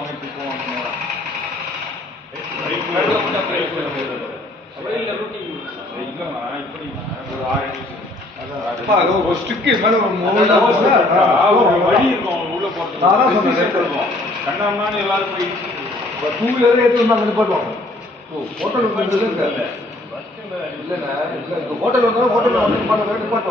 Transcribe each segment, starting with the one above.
அவங்க இப்படி போவாங்க கண்ணாமண்ணு எல்லாரும் போய் டூ வீலரே எடுத்து வந்து அங்கே போயிடுவாங்க ஹோட்டல் இருக்காங்க இல்லைண்ணா இல்லை. ஹோட்டல் வந்தாலும் ஹோட்டலில் வந்து பாட்டு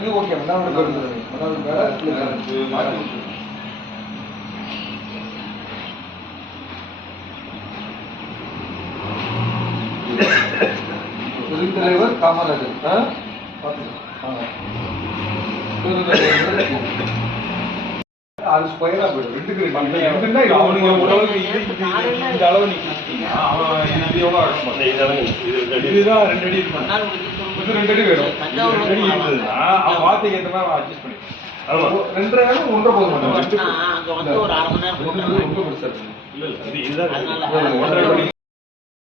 இது ஓகே வருது மணாவது வேற விட்டுரு. பெருந்தலைவர் காமராஜர். அது ஸ்கொயரா போயிடும் ரெண்டுக்கு இந்த அளவு நீ கிழிச்சிட்டீங்க. அவன் இது எவ்வளவு இருக்கும் பாரு. இதுதான் ரெண்டு அடி. இது ரெண்டு அடி வேணும் இருந்ததுன்னா, அவன் வார்த்தைக்கு ஏத்த மாதிரி பண்ணிப்பான். ஓ, ரெண்டரை வேணும் ஒன்றரை போதும் ஒன்றரை